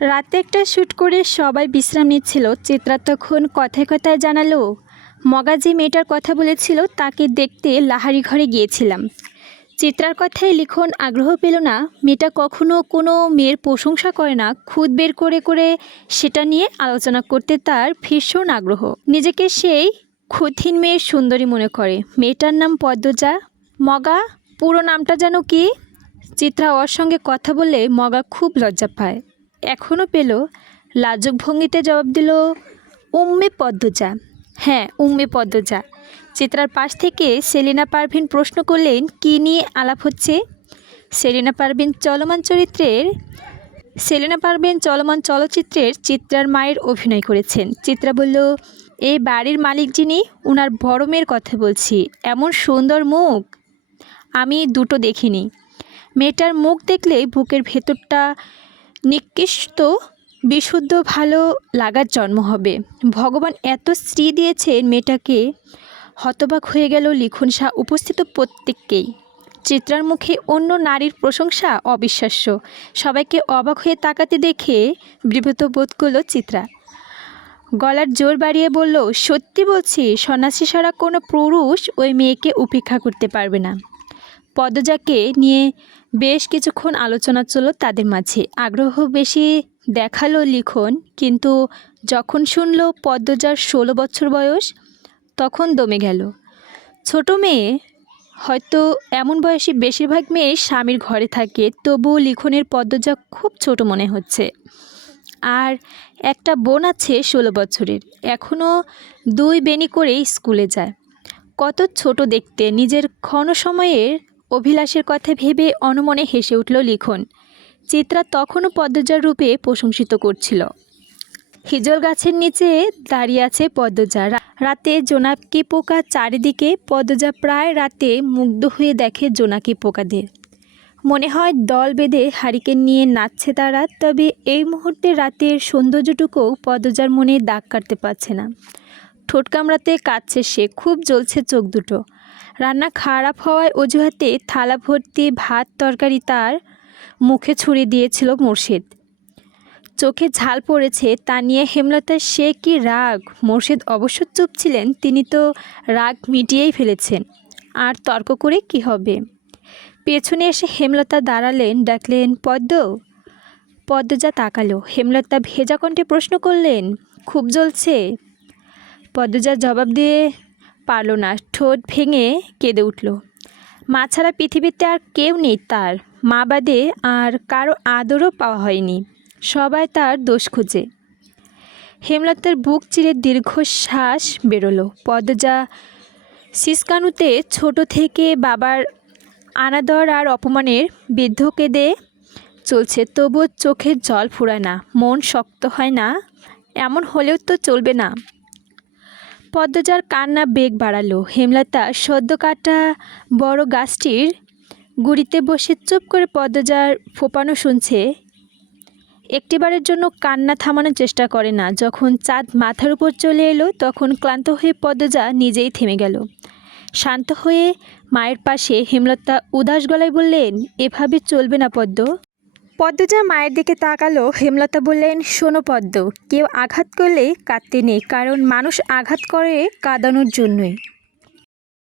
রাতে একটা শ্যুট করে সবাই বিশ্রাম নিচ্ছিল। চিত্রা তখন কথায় কথায় জানালো, মগা যে মেয়েটার কথা বলেছিল তাকে দেখতে লাহারি ঘরে গিয়েছিলাম। চিত্রার কথায় লিখন আগ্রহ পেল না। মেয়েটা কখনো কোনো মেয়ের প্রশংসা করে না, খুদ বের করে করে সেটা নিয়ে আলোচনা করতে তার ভীষণ আগ্রহ। নিজেকে সেই খুঁতহীন মেয়ের সুন্দরী মনে করে। মেয়েটার নাম পদ্মজা। মগা পুরো নামটা যেন কি? চিত্রা ওর সঙ্গে কথা বললে মগা খুব লজ্জা পায়, এখনও পেল। লাজুক ভঙ্গিতে জবাব দিল, উম্মে পদ্মজা। হ্যাঁ, উম্মে পদ্মজা। চিত্রার পাশ থেকে সেলিনা পারভিন প্রশ্ন করলেন, কী নিয়ে আলাপ হচ্ছে? সেলিনা পারভিন চলমান চলচ্চিত্রের চিত্রার মায়ের অভিনয় করেছেন। চিত্রা বলল, এই বাড়ির মালিক যিনি, ওনার বড় মেয়ের কথা বলছি। এমন সুন্দর মুখ আমি দুটো দেখিনি। মেয়েটার মুখ দেখলে বুকের ভেতরটা নিকৃষ্ট বিশুদ্ধ ভালো লাগার জন্ম হবে। ভগবান এত স্ত্রী দিয়েছেন মেয়েটাকে। হতবাক হয়ে গেল লিখন শাহ উপস্থিত প্রত্যেককেই। চিত্রার মুখে অন্য নারীর প্রশংসা অবিশ্বাস্য। সবাইকে অবাক হয়ে তাকাতে দেখে বিব্রত বোধ করল চিত্রা। গলার জোর বাড়িয়ে বলল, সত্যি বলছি, সন্ন্যাসী ছাড়া কোনো পুরুষ ওই মেয়েকে উপেক্ষা করতে পারবে না। পদ্মজাকে নিয়ে বেশ কিছুক্ষণ আলোচনা চলল তাদের মাঝে। আগ্রহ বেশি দেখালো লিখন, কিন্তু যখন শুনল পদ্মজার 16 বছর বয়স তখন দমে গেল। ছোট মেয়ে, হয়তো এমন বয়সী বেশিরভাগ মেয়ে স্বামীর ঘরে থাকে, তবুও লিখনের পদ্মজা খুব ছোট মনে হচ্ছে। আর একটা বোন আছে 16 বছরের, এখনও 2 বেনি করেই স্কুলে যায়। কত ছোট দেখতে। নিজের ক্ষণ সময়ের অভিলাষের কথা ভেবে অনমনে হেসে উঠল লিখন। চিত্রা তখনও পদ্মজার রূপে প্রশংসিত করছিল। হিজল গাছের নিচে দাঁড়িয়ে আছে পদ্মজা। রাতে জোনাকি পোকা চারিদিকে। পদ্মজা প্রায় রাতে মুগ্ধ হয়ে দেখে জোনাকি পোকাদের। মনে হয় দল বেঁধে হারিকেন নিয়ে নাচছে তারা। তবে এই মুহূর্তে রাতের সৌন্দর্যটুকুও পদ্মজার মনে দাগ কাটতে পারছে না। ঠোঁট কামড়াতে কাঁদছে সে, খুব জ্বলছে চোখ দুটো। রান্না খারাপ হওয়ায় অজুহাতে থালা ভর্তি ভাত তরকারি তার মুখে ছুঁড়ে দিয়েছিল মোর্শেদ। চোখে ঝাল পড়েছে তা নিয়ে হেমলতার সে কি রাগ! মোর্শেদ অবশ্য চুপ ছিলেন, তিনি তো রাগ মিটিয়েই ফেলেছেন, আর তর্ক করে কি হবে। পেছনে এসে হেমলতা দাঁড়ালেন, ডাকলেন, পদ্ম। পদ্মজা তাকালো। হেমলতা ভেজা কণ্ঠে প্রশ্ন করলেন, খুব জ্বলছে? পদ্মজা জবাব দিয়ে পারল না, ঠোঁট ভেঙে কেঁদে উঠল। মা ছাড়া পৃথিবীতে আর কেউ নেই তার, মা বাদে আর কারো আদরও পাওয়া হয়নি, সবাই তার দোষ খুঁজে। হেমলতার বুক চিরে দীর্ঘশ্বাস বেরোলো। পদ্মজা সিসকানুতে ছোট থেকে বাবার আনাদর আর অপমানের বিদ্ধ কেঁদে চলছে, তবুও চোখের জল ফুরায় না, মন শক্ত হয় না। এমন হলেও তো চলবে না। পদ্মজার কান্না বেগ বাড়ালো। হেমলতা সদ্য কাটা বড় গাছটির গুড়িতে বসে চুপ করে পদ্মজার ফোপানো শুনছে। একটিবারের জন্য কান্না থামানোর চেষ্টা করে না। যখন চাঁদ মাথার উপর চলে এলো তখন ক্লান্ত হয়ে পদ্মজা নিজেই থেমে গেল। শান্ত হয়ে মায়ের পাশে হেমলতা উদাস গলায় বললেন, এভাবে চলবে না পদ্ম। পদ্মজা মায়ের দিকে তাকালো। হেমলতা বললেন, শোনো পদ্ম, কেউ আঘাত করলে কাঁদতে নেই, কারণ মানুষ আঘাত করে কাঁদানোর জন্যই।